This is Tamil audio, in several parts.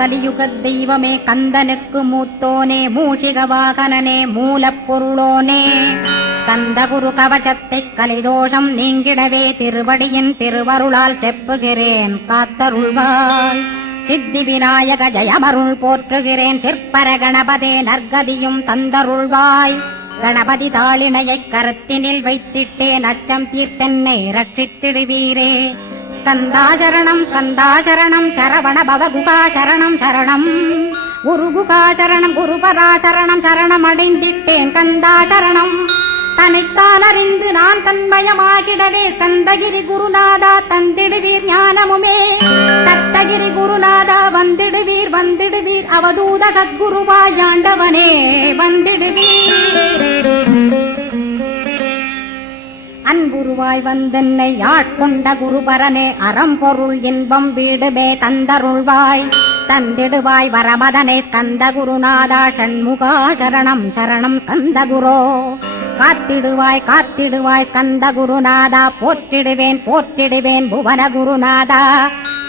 கலியுக தெய்வமே கந்தனுக்கு மூத்தோனே மூஷிக வாகனனே மூலப்பொருளோனே ஸ்கந்த குரு கவசத்தை கலிதோஷம் நீங்கிடவே திருவடியின் திருவருளால் செப்புகிறேன் காத்தருள்வாய். சித்தி விநாயக ஜயமருள் போற்றுகிறேன் சிற்பர கணபதே நற்கதியும் தந்தருள்வாய். கணபதி தாளினையை கருத்தினில் வைத்திட்டேன் அச்சம் தீர்த்தென்னை ரட்சித்திடுவீரே. ஸ்கந்தாசரணம் ஸ்கந்தாசரணம் சரவண பவகுகாசரணம் சரணம் குருகுகாசரணம் குருபராசரணம் சரணம் அடைந்திட்டேன் கந்தாசரணம். தனித்தால் அறிந்து நான் தன்மயமாகிடவே ஸ்கந்தகிரி குருநாதா தந்திடுவீர் ஞானமுமே. தத்தகிரி குருநாதா வந்திடுவீர் வந்திடுவீர் அவதூத சத்குருவாய் ஆண்டவனே வந்திடுவீர். அன்புருவாய் வந்தென்னை ஆட்கொண்ட குருபரனே அறம்பொருள் இன்பம் வீடுமே தந்தருள்வாய். தந்திடுவாய் வரமதனே ஸ்கந்த குருநாதா ஷண்முகா சரணம் சரணம் ஸ்கந்த குரோ. காத்திடுவாய் காத்திடுவாய் ஸ்கந்த குருநாதா போற்றிடுவேன் போற்றிடுவேன் புவன குருநாதா.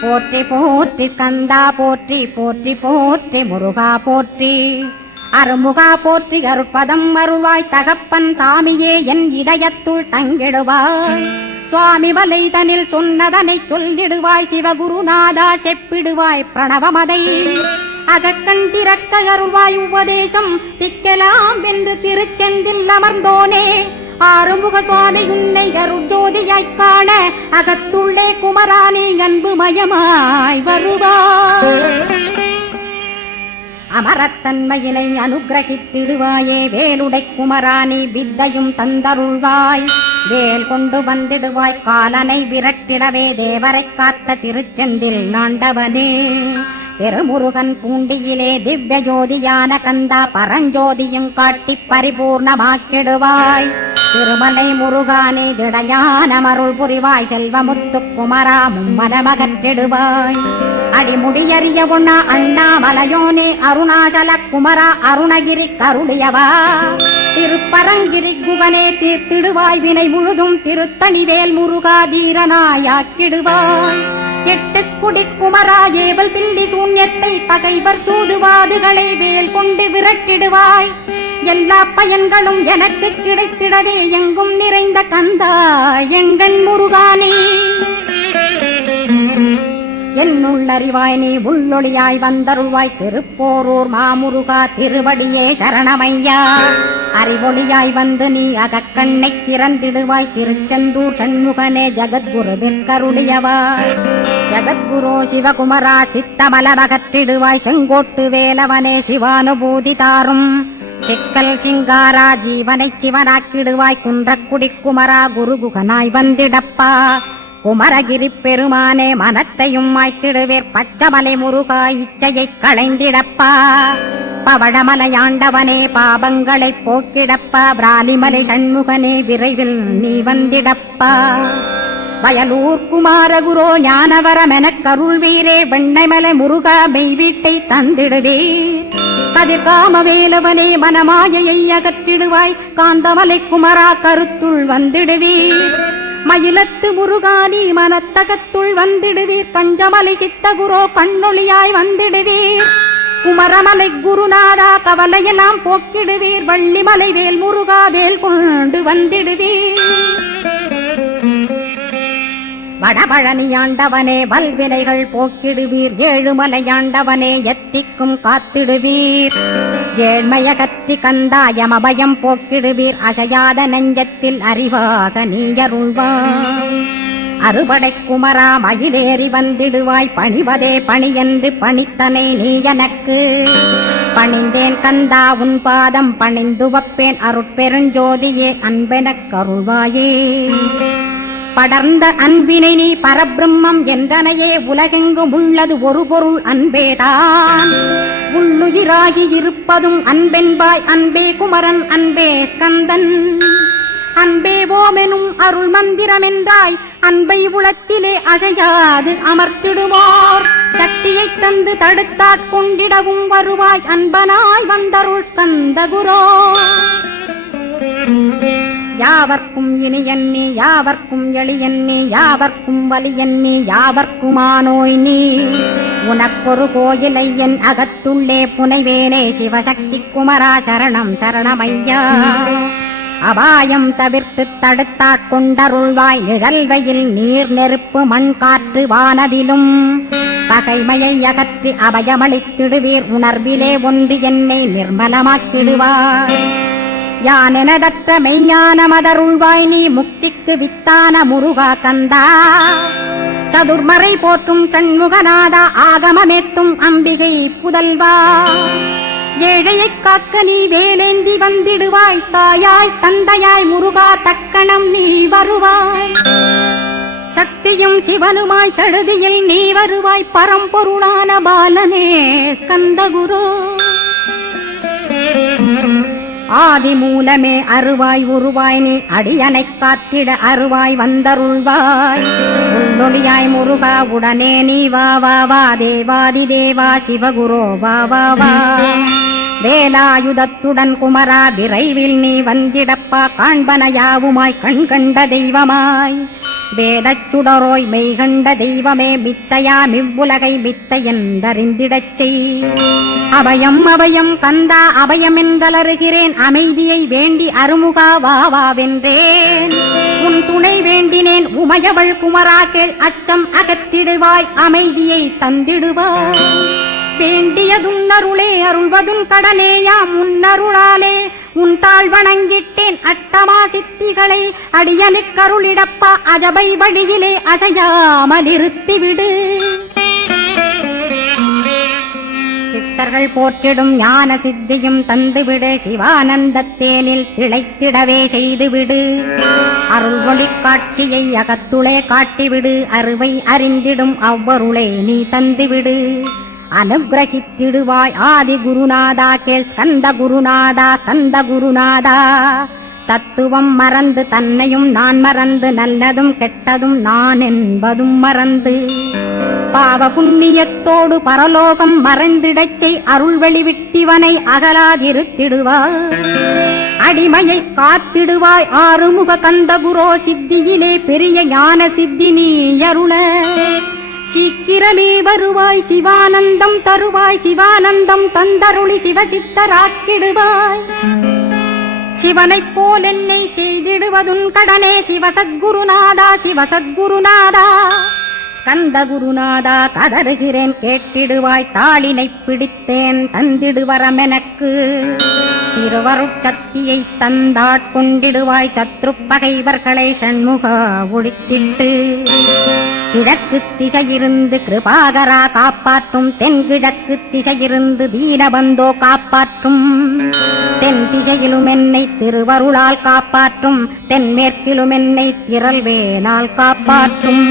போற்றி போற்றி ஸ்கந்தா போற்றி போற்றி போற்றி முருகா போற்றி. அருமுகா போற்றி அருட்பதம் அருள்வாய் தகப்பன் சாமியே என் இதயத்துள் தங்கிடுவாய். சுவாமி வலைதனில் சொன்னதனை சொல்லிடுவாய் சிவகுருநாதா செப்பிடுவாய் பிரணவமதை. அகக்கண் திறக்க அருள்வாய் உபதேசம் திக்கலாம் என்று திருச்செந்தில் அமர்ந்தோனே. ஆறுமுக சுவாமி உன்னை அருட்ஜோதியாய்க் காண அகத்துள்ளே குமரானே அன்புமயமாய் வருவாய். அமரத்தன்மையினை அனுகிரகித்திடுவாயே வேலுடை குமராணி வித்தையும் தந்தருள்வாய். வேல் கொண்டு வந்திடுவாய் காலனை விரட்டிடவே தேவரை காத்த திருச்செந்தில் ஆண்டவனே. திருமுருகன் பூண்டியிலே திவ்ய ஜோதியான கந்தா பரஞ்சோதியும் காட்டி பரிபூர்ணமாக்கிடுவாய். திருமலை முருகானே திடையான மருள் புரிவாய் செல்வமுத்து குமரா மும்மனமகற்றிடுவாய். அடிமுடியறிய உண்ணா அண்ணாமலையோனே அருணாசல குமரா அருணகிரி கருளியவா. திருப்பரங்கிரி குகனே தீர்த்திடுவாய் வினை முழுதும் திருத்தணிவேல் முருகா தீரனாயாக்கிடுவாய். எட்டு குடி குமரா ஏவல் பில்லி சூன்யத்தை பகைவர் சூதுவாதுகளை வேல் கொண்டு விரட்டிடுவாய். எல்லா பயன்களும் எனக்கு கிடைத்திடவே எங்கும் நிறைந்த கந்தா எங்கள் முருகானே. என்னுள்ளறிவாய் நீ உள்ளொளியாய் வந்தருள்வாய் திருப்போரூர் மாமுருகா திருவடியே சரணமையா. அறிவொளியாய் வந்து நீ அகக்கண்ணை திறந்திடுவாய் திருச்செந்தூர் சண்முகனே ஜகத்குருவிற்கருளியவாய். ஜகத்குரோ சிவகுமரா சித்தமலமகற்றிடுவாய் செங்கோட்டு வேலவனே சிவானுபூதி தாரும். சிக்கல் சிங்காரா ஜீவனை சிவனாக்கிடுவாய் குன்றக்குடி குமரா குருகுகனாய் வந்திடப்பா. குமரகிரி பெருமானே மனத்தையும் மாய்த்திடுவேர் பச்சமலை முருகா இச்சையை களைந்திடப்பா. பவழமலையாண்டவனே பாபங்களை போக்கிடப்பா. பிராலிமலை சண்முகனே விரைவில் நீ வந்திடப்பா. வயலூர் குமாரகுரோ ஞானவரமெனக் கருள்வீரே வெண்ணைமலை முருகா மெய் வீட்டை தந்திடுவீர். கதிர்காம வேலவனே மனமாயையை அகற்றிடுவாய் காந்தமலை குமரா கருத்துள் வந்திடுவீர். மயிலத்து முருகானி மனத்தகத்துள் வந்திடுவீர். பஞ்சமலை சித்தகுரோ கண்ணொளியாய் வந்திடுவீர். குமரமலை குருநாதா கவலையெல்லாம் போக்கிடுவீர். வள்ளிமலை வேல் முருகா வேல் கொண்டு வந்திடுவீர். வடபழனியாண்டவனே வல்வினைகள் போக்கிடுவீர். ஏழுமலையாண்டவனே எத்திக்கும் காத்திடுவீர். ஏழ்மைய கத்தி கந்தாயம் அபயம் போக்கிடுவீர். அசையாத நெஞ்சத்தில் அறிவாக நீயருள்வாய். அறுபடை குமரா மயிலேறி வந்திடுவாய். பணிவதே பணியென்று பணித்தனை நீ எனக்கு. பணிந்தேன் கந்தா உன் பாதம் பணிந்து வப்பேன் அருட்பெருஞ்சோதியே அன்பெனக் கருள்வாயே. படர்ந்த அன்பினை நீ பரபிரம்மம் என்றனையே உலகெங்கும் உள்ளது ஒரு பொருள் அன்பேதான். உள்ளுயிராகி இருப்பதும் அன்பென்பாய் அன்பே குமரன் அன்பே ஸ்கந்தன். அன்பே ஓமெனும் அருள் மந்திரமென்றாய் அன்பை உளத்திலே அசையாது அமர்த்திடுவார். சக்தியை தந்து தடுத்தாட்கொண்டிடவும் வருவாய் அன்பனாய் வந்தருள் ஸ்கந்த குரோ. யாவர்க்கும் இனியன் நீ, யாவர்க்கும் எளியன் நீ, யாவர்க்கும் வலியன் நீ, யாவர்க்குமானோய் நீ. உனக்கொரு கோயிலை என் அகத்துள்ளே புனைவேனே, சிவசக்தி குமரா சரணம் சரணமையா. அபாயம் தவிர்த்து தடுத்தாட்கொண்டருள்வாய், நிழல்வையில் நீர் நெருப்பு மண் காற்று வானதிலும். பகைமையை அகற்றி அபயமளித்திடுவீர், உணர்விலே ஒன்று என்னை நிர்மலமாக்கிடுவாய். யானெனதற்ற மெய்ஞான மதருள்வாய் நீ, முக்திக்கு வித்தான முருகா கந்தா. சதுர்மறை போற்றும் கண்முகநாதா, ஆகமமேத்தும் அம்பிகை புதல்வா. ஏழையைக் காக்க நீ வேலேந்தி வந்திடுவாய், தாயாய் தந்தையாய் முருகா தக்கணம் நீ வருவாய். சக்தியும் சிவனுமாய் சடுதியில் நீ வருவாய், பரம்பொருளான பாலனே ஸ்கந்தகுரு. ஆதி மூலமே அருவாய் உருவாய் நீ, அடியனைக் காத்திட அருவாய் வந்தருள்வாய். உள்ளொளியாய் முருகா உடனே நீ வா வா வா, தேவாதி தேவா சிவகுரோ வா வா வா. வேலாயுதத்துடன் குமரா விரைவில் நீ வந்திடப்பா, காண்பன யாவுமாய் கண் கண்ட தெய்வமாய். வேதச் சுடரோய் மெய்கண்ட தெய்வமே, மித்தையா மிவ்வுலகை மித்தை என்றறிந்திடச் செய். அபயம் அபயம் கந்தா அபயமென்றலறுகிறேன், அமைதியை வேண்டி அருமுகா வாவாவென்றேன். உன் துணை வேண்டினேன் உமையவள் குமரா கேள், அச்சம் அகத்திடுவாய் அமைதியை தந்திடுவாய். வேண்டியதும் அருளே அருள்வதும் கடனேயாம் உன்னருளாலே, உன் தாழ் வணங்கிட்டேன் அட்டமா சித்திகளை. அடியனுக்கருளிடப்பா அஜபை வழியிலே அசையாமல் இருத்திவிடு. சித்தர்கள் போற்றிடும் ஞான சித்தியும் தந்துவிடு, சிவானந்தத்தேனில் திளைத்திடவே செய்துவிடு. அருள் ஒளி காட்சியை அகத்துளே காட்டிவிடு, அருவை அறிந்திடும் அவ்வருளை நீ தந்துவிடு. அனுகிரகித்திடுவாய் ஆதி குருநாதா கேள், ஸ்கந்த குருநாதா ஸ்கந்த குருநாதா. தத்துவம் மறந்து தன்னையும் நான் மறந்து, நல்லதும் கெட்டதும் நான் என்பதும் மறந்து, பாவ புண்ணியத்தோடு பரலோகம் மறைந்திடச்சை அருள் வெளிவிட்டிவனை அகலாதிருத்திடுவாய். அடிமையை காத்திடுவாய் ஆறுமுக கந்தகுரோ, சித்தியிலே பெரிய ஞான சித்தி நீ அருள. சீக்கிரமே வருவாய் சிவானந்தம் தருவாய், சிவானந்தம் தந்தருளி சிவசித்தராக்கிடுவாய். சிவனைப் போல் என்னை செய்திடுவதுன் கடனே, சிவசத்குருநாதா சிவசத்குருநாதா. ஸ்கந்த குருநாதா கதறுகிறேன் கேட்டிடுவாய், தாளினை பிடித்தேன் தந்திடுவரமெனக்கு. திருவருட்சக்தியை தந்தாட்கொண்டிடுவாய், சத்ரு பகைவர்களை ஷண்முகா ஒழித்திட்டு. கிழக்கு திசையிருந்து கிருபாகரா காப்பாற்றும், தென்கிழக்கு திசையிருந்து தீனபந்தோ காப்பாற்றும். தென் திசையிலும் என்னை திருவருளால் காப்பாற்றும், தென்மேற்கிலும் என்னை திரள்வேனால் காப்பாற்றும்.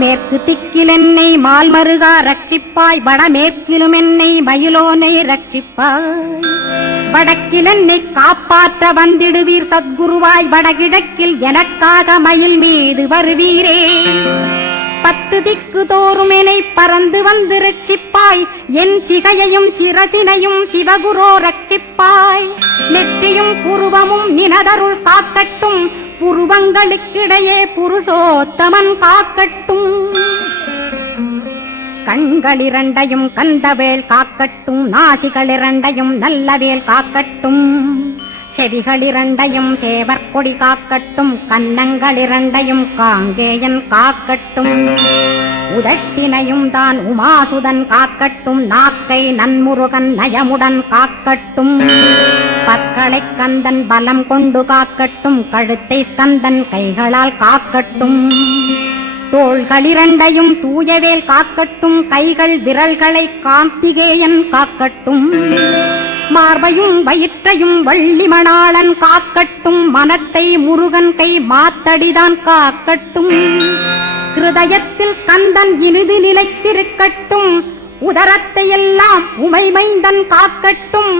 மேற்கு திக்கில் என்னை மால்மருகா ரட்சிப்பாய், வடமேற்கிலும் என்னை மயிலோனை ரட்சிப்பாய். வடக்கில் என்னை காப்பாற்ற வந்திடுவீர் சத்குருவாய், வடகிழக்கில் எனக்காக மயில் மீது வருவீரே. 10 திக்கு தோறும் என்னை பறந்து வந்து ரட்சிப்பாய், என் சிகையையும் சிரசினையும் சிவகுரோ ரட்சிப்பாய். நெற்றியும் புருவமும் நினதருள் காக்கட்டும், புருவங்களுக்கிடையே புருஷோத்தமன் காக்கட்டும். கண்களிரண்டையும் கந்தவேல் காக்கட்டும், நாசிகளிரண்டையும் நல்லவேல் காக்கட்டும். செவிகளிரண்டையும் சேவற்கொடி காக்கட்டும், கன்னங்களிரண்டையும் காங்கேயன் காக்கட்டும். உதட்டினையும் தான் உமாசுதன் காக்கட்டும், நாக்கை நன்முருகன் நயமுடன் காக்கட்டும். பற்களை கந்தன் பலம் கொண்டு காக்கட்டும், கழுத்தை ஸ்கந்தன் கைகளால் காக்கட்டும். தோள்களிரண்டையும் தூயவேல் காக்கட்டும், கைகள் விரல்களை கார்த்திகேயன் காக்கட்டும். மார்பையும் வயிற்றையும் வள்ளிமணாளன் காக்கட்டும், மனத்தை முருகன் கை மாத்தடிதான் காக்கட்டும். ஹிருதயத்தில் ஸ்கந்தன் இனிது நிலைத்திருக்கட்டும், உதரத்தை எல்லாம் உமைமைந்தன் காக்கட்டும்.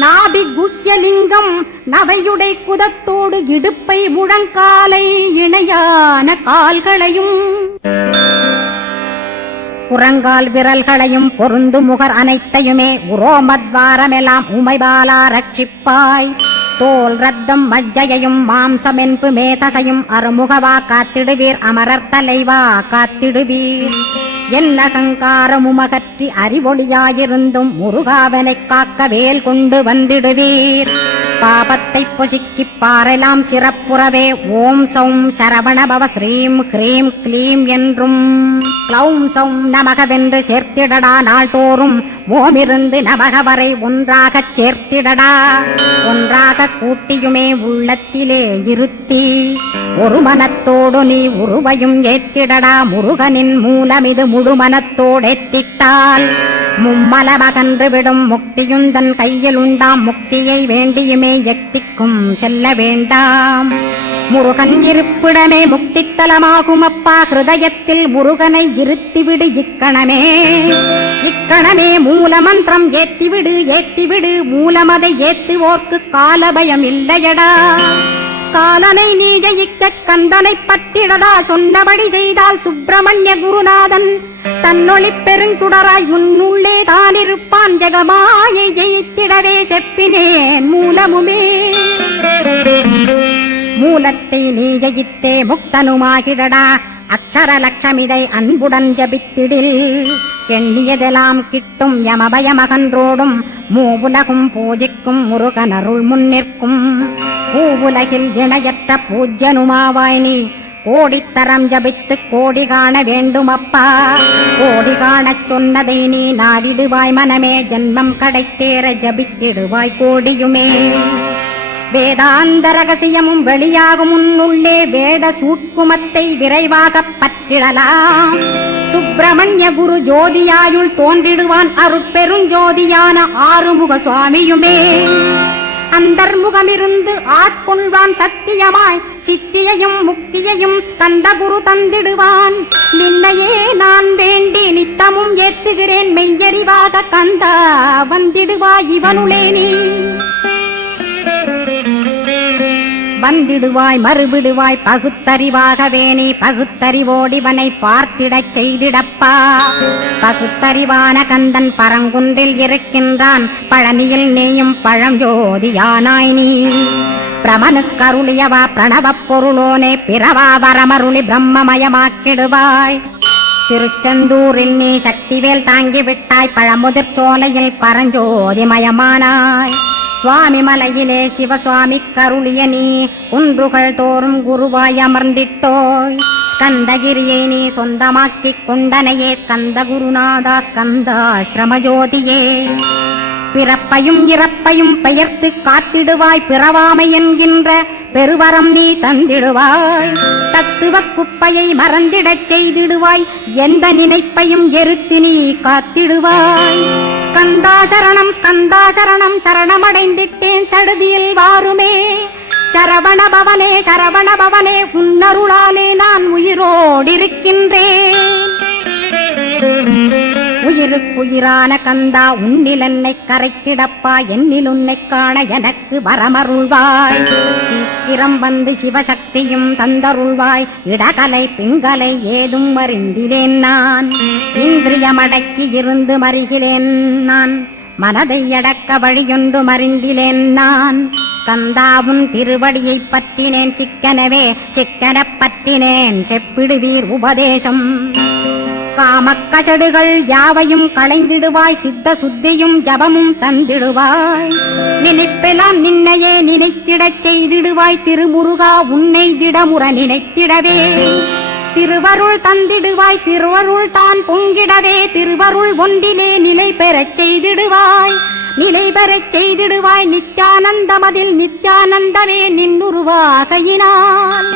நாபி குஹ்யலிங்கம் நவையுடை குதத்தோடு இடுப்பை முழங்காலை இணையான கால்களையும் புறங்கால் விரல்களையும் பொருந்து முகர் அனைத்தையுமே உரோமத்வாரமெல்லாம் உமைபாலா ரட்சிப்பாய். தோல் ரத்தம் மஜ்ஜையும் மாம்சமென்பு மேதசையும் அருமுகவா காத்திடுவீர் அமரர் தலைவா காத்திடுவீர் என் அகங்காரமுமகற்றி அறிவொளியாயிருந்தும் முருகாவனைக் காக்க வேல் கொண்டு வந்திடுவீர் பாபத்தை பொசுக்கிப் பாரெலாம் சிறப்புறவே ஓம் சௌம் சரவணபவ ஸ்ரீம் ஹ்ரீம் க்ளீம் என்றும் க்ளௌம் சௌம் நமகவென்று சேர்த்திடடா நாள்தோறும் ஓமிருந்து நமக வரை ஒன்றாகச் சேர்த்திடடா ஒன்றாக கூட்டியுமே உள்ளத்திலே இருத்தி ஒரு மனத்தோடு நீ உருவையும் ஏற்றிடடா முருகனின் மூலமிது முழு மனத்தோடேற்றிட்டால் மும்மலமகன்று விடும் முக்தியுந்தன் கையில் உண்டாம் முக்தியை வேண்டியுமே எட்டிக்கும் செல்ல வேண்டாம் முருகன் இருப்பிடமே முக்தித்தலமாகும் அப்பா ஹிருதயத்தில் முருகனை இருத்திவிடு இக்கணமே இக்கணமே மூலமந்திரம் ஏற்றிவிடு மூலமதை ஏத்துவோர்க்கு காலபயம் இல்லையடா காலனை நீ ஜெயிக்க கந்தனை பற்றிடடா சொன்னபடி செய்தால் சுப்பிரமணிய குருநாதன் தன்னொளி பெருஞ்சுடராய் முன்னுள்ளே தானிருப்பான் ஜெகமாயை ஜெயித்திடவே செப்பினேன் மூலமுமே மூலத்தை நீ ஜெயித்தே முக்தனுமாகிடடா அக்ஷர லட்சமிதை அன்புடன் ஜபித்திடில் எண்ணியதெல்லாம் கிட்டும் யமபயமகன்றோடும் மூவுலகும் பூஜிக்கும் முருகனருள் முன்னிற்கும் பூவுலகில் இணையற்ற பூஜ்யனுமாவாய் நீ கோடித்தரம் ஜபித்து கோடி காண வேண்டும் அப்பா கோடி காணச் சொன்னதை நீ நாடிடுவாய் மனமே ஜென்மம் கடைத்தேற ஜபித்திடுவாய் கோடியுமே வேதாந்த ரகசியமும் வெளியாகும் உன்னுள்ளே வேத சூட்குமத்தை விரைவாகப் பற்றிடலாம் சுப்பிரமணிய குரு ஜோதியாயுள் தோன்றிடுவான் அருட்பெருஞ்சோதியான ஆறுமுக சுவாமியுமே அந்தர்முகமிருந்து ஆட்கொள்வான் சத்தியமாய் சித்தியையும் முக்தியையும் ஸ்கந்த குரு தந்திடுவான் நின்னையே நான் வேண்டி நித்தமும் ஏத்துகிறேன் மெய்யறிவாக கந்தா வந்திடுவாய் இவனுளே நீ வந்திடுவாய் மறுவிடுவாய் பகுத்தறிவாகவே நீ பகுத்தறிவோடிவனை பார்த்திடச் செய்திடப்பா பகுத்தறிவான கந்தன் பரங்குன்றில் இருக்கின்றான் பழனியில் நீயும் பழஞ்சோதியானாய் நீ பிரமனுக்கருளியவா பிரணவப் பொருளோனே பிறவா வரமருளி பிரம்மமயமாக்கிடுவாய் திருச்செந்தூரில் நீ சக்திவேல் தாங்கிவிட்டாய் பழமுதிர் சோலையில் பரஞ்சோதிமயமானாய் சுவாமி மலையிலே சிவசுவாமி கருளிய நீ குன்றுகள் தோறும் குருவாய் அமர்ந்திட்டோய் ஸ்கந்தகிரியை நீ சொந்தமாக்கிக் கொண்டனையே ஸ்கந்த குருநாதா ஸ்கந்தாஸ்ரமஜோதியே பிறப்பையும் இறப்பையும் பெயர்த்து காத்திடுவாய் பிறவாமை என்கின்ற பெருவரம் நீ தந்திடுவாய் தத்துவ குப்பையை மறந்திடச் செய்திடுவாய் எந்த நினைப்பையும் எருத்தி நீ காத்திடுவாய் ஸ்கந்தாசரணம் ஸ்கந்தாசரணம் சரணமடைந்திட்டேன் சடுதியில் வாருமே சரவணபவனே உன்னருளாலே நான் உயிரோடிருக்கின்றேன் உயிருக்குயிரான கந்தா உன்னில் என்னை கரைக்கிடப்பா என்னில் உன்னை காண எனக்கு வரமருள்வாய் சீக்கிரம் வந்து சிவசக்தியும் தந்தருள்வாய் இடகலை பிங்கலை ஏதும் அறிந்திலேன் நான் இந்திரியமடக்கி இருந்து மறிகிறேன் நான் மனதை அடக்க வழியொன்று மறிந்திலேன் நான் ஸ்கந்தாவும் திருவடியை பற்றினேன் சிக்கனப் பற்றினேன் செப்பிடுவீர் உபதேசம் காமக்கசடுகள் யாவையும் களைந்திடுவாய் சித்த சுத்தியும் ஜபமும் தந்திடுவாய் நினைப்பெல்லாம் நின்னையே நினைத்திடச் செய்திடுவாய் திருமுருகா உன்னை திடமுற நினைத்திடவே திருவருள் தந்திடுவாய் திருவருள் தான் பொங்கிடவே திருவருள் ஒன்றிலே நிலை பெறச் செய்திடுவாய் நித்யானந்தமதில் நித்யானந்தமே நின்னுருவாகையினால்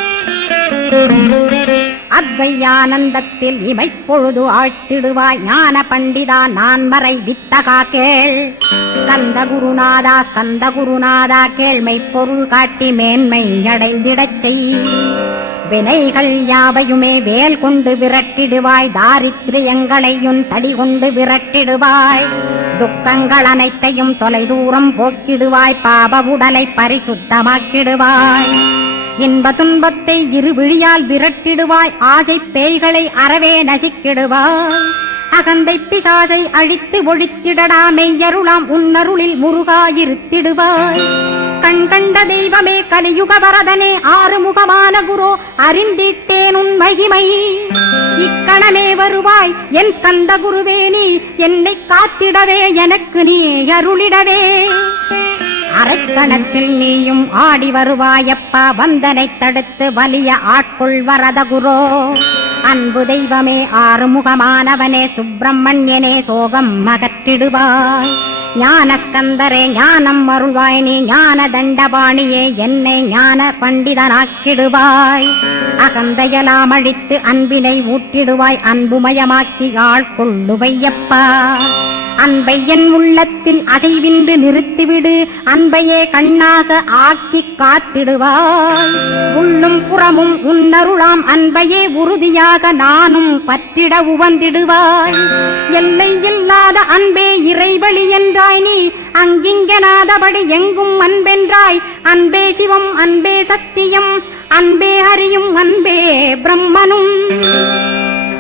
அத்வையானந்தத்தில் இமைப்பொழுது ஆழ்த்திடுவாய் ஞான பண்டிதா நான் மறை வித்தகா கேள் ஸ்கந்த குருநாதா கேள்மை பொருள் காட்டி மேன்மை அடைந்திடச் செய் வினைகள் யாவையுமே வேல் கொண்டு விரட்டிடுவாய் தாரித்ரியங்களையும் தடி கொண்டு விரட்டிடுவாய் துக்கங்கள் அனைத்தையும் தொலைதூரம் போக்கிடுவாய் பாப உடலை பரிசுத்தமாக்கிடுவாய் இன்ப துன்பத்தை இருவிழியால் விரட்டிடுவாய் ஆசை பேய்களை அறவே நசிக்கிடுவாய் அகந்தை பிசாசை அழித்து ஒழித்திடடா மெய்யருளாம் உன்னருளில் முருகா இருத்திடுவாய் கண் கண்ட தெய்வமே கலியுக வரதனே ஆறுமுகமான குரு அறிந்திட்டேன் உன் மகிமை. இக்கணமே வருவாய் என் ஸ்கந்த குருவேலி, என்னை காத்திடவே எனக்கு நீ அருளிடவே. அரைக்கணத்தில் நீயும் ஆடி வருவாயப்பா, வந்தனை தடுத்து வலிய ஆட்கொள் வரத குரோ. அன்பு தெய்வமே ஆறுமுகமானவனே சுப்பிரமணியனே சோகம் அகற்றிடுவாய். ஞானஸ்கந்தரே ஞானம் அருள்வாய் நீ, ஞான தண்டபாணியே என்னை ஞான பண்டிதனாக்கிடுவாய். அகந்தையலாம் அழித்து அன்பினை ஊட்டிடுவாய், அன்புமயமாக்கி ஆட்கொள்ளுவையப்பா. அன்பை என் உள்ளத்தில் அசைவின்றி நிறுத்திவிடு, அன்பையே கண்ணாக ஆக்கி காத்திடுவாய். உள்ளும் புறமும் உன்னருளாம் அன்பையே உறுதியாக நானும் பற்றிட உவந்திடுவாய். எல்லை இல்லாத அன்பே இறைவழி என்றாய் நீ, அங்கிங்கனாதபடி எங்கும் அன்பென்றாய். அன்பே சிவம் அன்பே சத்தியம் அன்பே அறியும் அன்பே பிரம்மனும்.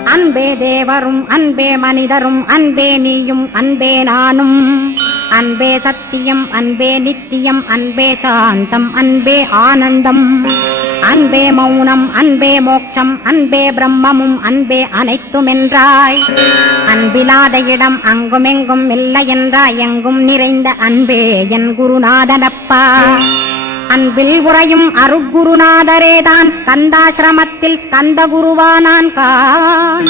அன்பே தேவரும் அன்பே மனிதரும் அன்பே நீயும் அன்பே நானும். அன்பே சத்தியம் அன்பே நித்தியம் அன்பே சாந்தம் அன்பே ஆனந்தம். அன்பே மௌனம் அன்பே மோட்சம் அன்பே பிரம்மமும் அன்பே அனைத்துமென்றாய். அன்பிலாத இடம் அங்குமெங்கும் இல்லை என்றாய், எங்கும் நிறைந்த அன்பே என் குருநாதனப்பா. அன்பில் உறையும் அருகுருநாதரேதான் ஸ்கந்தாசிரமத்தில் ஸ்கந்த குருவானான் கான்.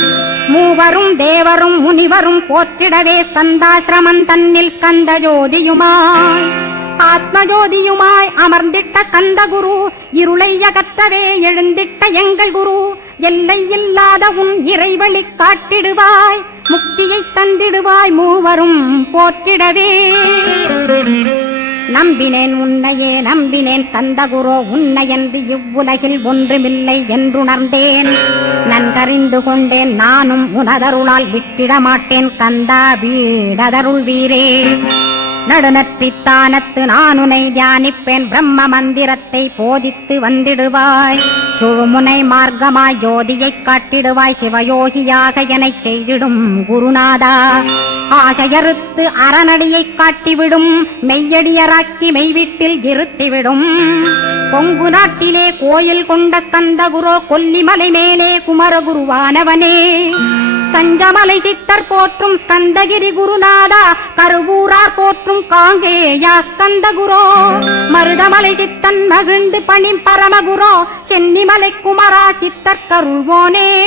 மூவரும் தேவரும் முனிவரும் போற்றிடவே ஸ்கந்தாசிரமன் தன்னில் ஸ்கந்த ஜோதியுமாய் ஆத்மஜோதியுமாய் அமர்ந்திட்ட ஸ்கந்த குரு. இருளை அகற்றவே எழுந்திட்ட எங்கள் குரு. எல்லை இல்லாத உன் இறைவழி காட்டிடுவாய், முக்தியை தந்திடுவாய் மூவரும் போற்றிடவே. நம்பினேன் உன்னையே நம்பினேன் ஸ்கந்தகுரோ, உன்னையன்று இவ்வுலகில் ஒன்றுமில்லை என்றுணர்ந்தேன். நன்கறிந்து கொண்டேன் நானும் உனதருளால் விட்டிட மாட்டேன் கந்தா வீடதருள் வீரே. நடுநற்றித்தானத்து நான் உனை தியானிப்பேன், பிரம்ம மந்திரத்தை போதித்து வந்திடுவாய். சுழுமுனை மார்க்கமாய் ஜோதியைக் காட்டிடுவாய், சிவயோகியாக எனச் செய்திடும் குருநாதா. ஆசையறுத்து அறநடியைக் காட்டிவிடும், மெய்யடியராக்கி மெய்வீட்டில் இருத்திவிடும். கொங்கு நாட்டிலே கோயில் கொண்ட ஸ்கந்தகுரோ, கொல்லிமலை மேலே குமரகுருவானவனே. கஞ்சமலை சித்தர் போற்றும் ஸ்கந்தகிரி குருநாதா, கருவூரார் போற்றும் காங்கேயா ஸ்கந்தகுரோ. மருதமலை சித்தன் மகிழ்ந்து பணிம் பரமகுரோ, சென்னிமலை குமரா சித்தர் கருள்வோனே.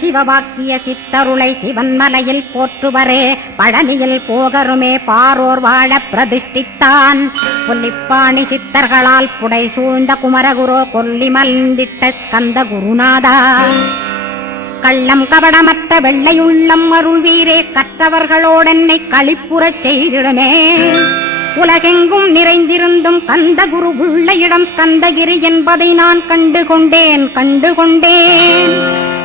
சிவவாக்கிய சித்தருளை சிவன்மலையில் போற்றுவரே, பழனியில் போகருமே பாரோர் வாழ பிரதிஷ்டித்தான். கொல்லிப்பாணி சித்தர்களால் புடை சூழ்ந்த குமரகுரோ, கொல்லிமல்ந்திட்ட ஸ்கந்த குருநாதா. கள்ளம் கபடமற்ற வெள்ளையுள்ளம் அருள் வீரே, கற்றவர்களோடென்னை களிப்புறச் செய்திடுமே. உலகெங்கும் நிறைந்திருந்தும் கந்த குரு உள்ள இடம் ஸ்கந்தகிரி என்பதை நான் கண்டுகொண்டேன்.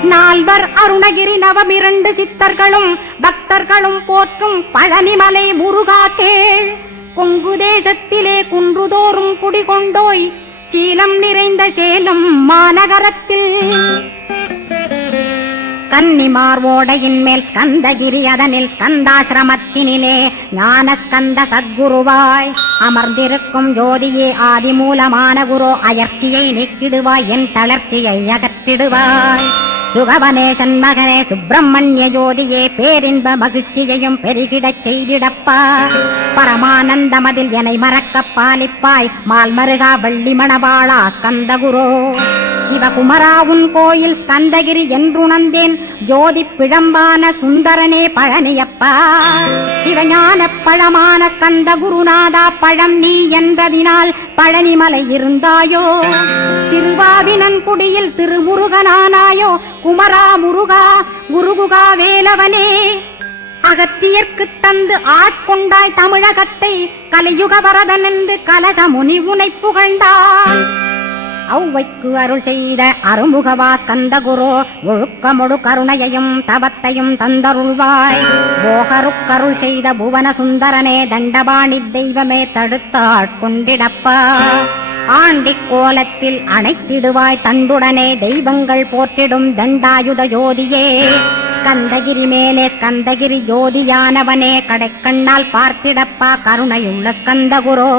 நால்வர் அருணகிரி நவமிரண்டு சித்தர்களும் பக்தர்களும் போற்றும் பழனிமலை முருகா கேள். கொங்கு தேசத்திலே குன்றுதோறும் குடிகொண்டோய், சீலம் நிறைந்த சேலம் மாநகரத்தில். கன்னிமார் ஓடையின் மேல் ஸ்கந்தகிரி, அதனில் ஸ்கந்தாசிரமத்தினிலே ஞான ஸ்கந்த சத்குருவாய் அமர்ந்திருக்கும் ஜோதியே ஆதிமூலமான குரு. அயற்சியை நீக்கிடுவாய், என் தளர்ச்சியை அகற்றிடுவாய். சுகவனேசன் மகனே சுப்பிரமணிய ஜோதியே, பேரின்ப மகிழ்ச்சியையும் பெருகிடச் செய்திடப்பா. பரமானந்தமதில் என்னை மறக்க பாலிப்பாய், மால்மருகா வள்ளி மணவாளா ஸ்கந்தகுரோ. சிவகுமரா உன் கோயில் ஸ்கந்தகிரி என்றுணர்ந்தேன், ஜோதி பிழம்பான சுந்தரனே பழனியப்பா. சிவஞான பழமான ஸ்கந்த குருநாதா, பழம் நீ என்றதினால் பழனிமலை இருந்தாயோ. திருவாவினன் குடியில் திருமுருகனானாயோ, குமரா முருகா குருகுகா வேலவனே. அகத்தியர்க்கு தந்து ஆட்கொண்டாய் தமிழகத்தை, கலியுக வரதன் என்று கலச முனி உனை புகழ்ந்தான். ஔவைக்கு அருள் செய்த அருமுகவா ஸ்கந்தகுரோ, ஒழுக்கமொடு கருணையையும் தவத்தையும் தந்தருள்வாய். போகருக்கருள் செய்த புவன சுந்தரனே, தண்டபாணி தெய்வமே தடுத்தாட்கொண்டிடப்பா. ஆண்டிக் கோலத்தில் அணைத்திடுவாய் தண்டுடனே, தெய்வங்கள் போற்றிடும் தண்டாயுத ஜோதியே. ஸ்கந்தகிரி மேலே ஸ்கந்தகிரி ஜோதியானவனே கடைக்கண்ணால் பார்த்திடப்பா கருணையுள்ள ஸ்கந்தகுரோ.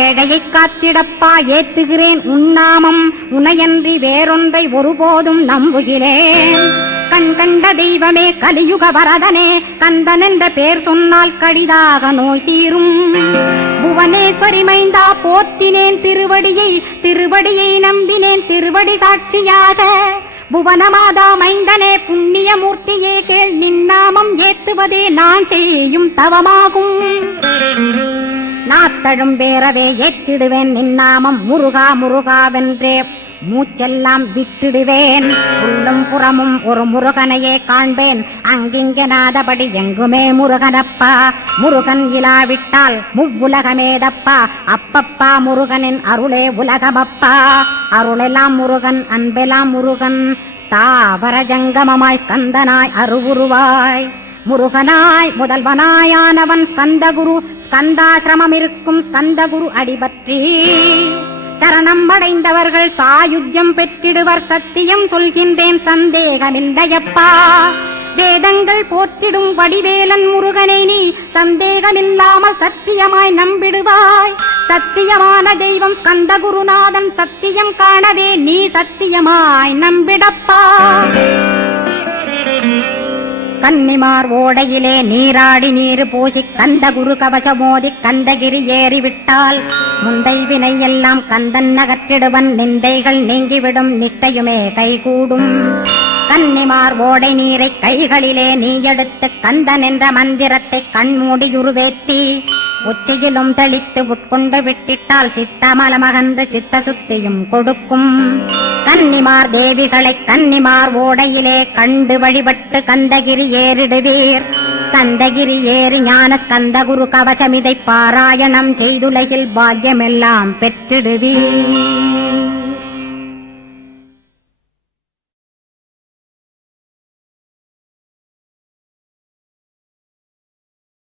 ஏழையை காத்திடப்பா ஏத்துகிறேன் உன்னாமம், உனையன்றி வேறொன்றை ஒருபோதும் நம்புகிறேன். கண் கண்ட தெய்வமே கலியுக வரதனே, கந்தன் என்ற பேர் சொன்னால் கடிதாக நோய் தீரும். புவனேஸ்வரி மைந்தா போற்றினேன் திருவடியை, திருவடியை நம்பினேன் திருவடி சாட்சியாக. புவனமாதா மைந்தனே புண்ணியமூர்த்தியே கேள், நின்னாமம் ஏத்துவதே நான் செய்யும் தவமாகும். நாத்தழும் பேரவே ஏத்திடுவேன் நின்னாமம், முருகா முருகாவென்றே மூச்செல்லாம் விட்டிடுவேன். உள்ளும் புறமும் ஒரு முருகனையே காண்பேன், அங்கிங்கனாதபடி எங்குமே முருகனப்பா. முருகன் இலாவிட்டால் முவ்வுலகமேதப்பா, அப்பப்பா முருகனின் அருளே உலகமப்பா. அருளெல்லாம் முருகன், அன்பெல்லாம் முருகன், ஸ்தாவர ஜங்கமமாய் ஸ்கந்தனாய் அருவுருவாய். முருகனாய் முதல்வனாயானவன் ஸ்கந்தகுரு, ஸ்கந்தாசிரமம் இருக்கும் ஸ்கந்தகுரு அடிபற்றி சரணம் அடைந்தவர்கள் சாயுஜ்யம் பெற்றிடுவர். சத்தியம் சொல்கின்றேன் சந்தேகமில்லையப்பா. வேதங்கள் போற்றிடும் வடிவேலன் முருகனை நீ சந்தேகமில்லாமல் சத்தியமாய் நம்பிடுவாய். சத்தியமான தெய்வம் ஸ்கந்தகுருநாதன், சத்தியம் காணவே நீ சத்தியமாய் நம்பிடப்பா. கன்னிமார் ஓடையிலே நீராடி நீரு பூசி கந்தகுரு கவசமோதி கந்தகிரி ஏறிவிட்டால் முந்தை வினை எல்லாம் கந்தன் நகற்றிடுவன். நிந்தைகள் நீங்கிவிடும், நிஷ்டையுமே கைகூடும். கன்னிமார் ஓடை நீரை கைகளிலே நீ எடுத்து கந்தன் என்ற மந்திரத்தை கண்மூடியுருவேத்தி உச்சியிலும் தெளித்து உட்கொண்டு விட்டிட்டால் சித்தமலமகன்று சித்த சுத்தியும் கொடுக்கும். கன்னிமார் தேவிகளை கன்னிமார் ஓடையிலே கண்டு வழிபட்டு கந்தகிரி ஏறிடுவீர். கந்தகிரி ஏறி ஞான ஸ்கந்தகுரு கவசமிதை பாராயணம் செய்துலகில் பாக்கியமெல்லாம் பெற்றிடுவீர்.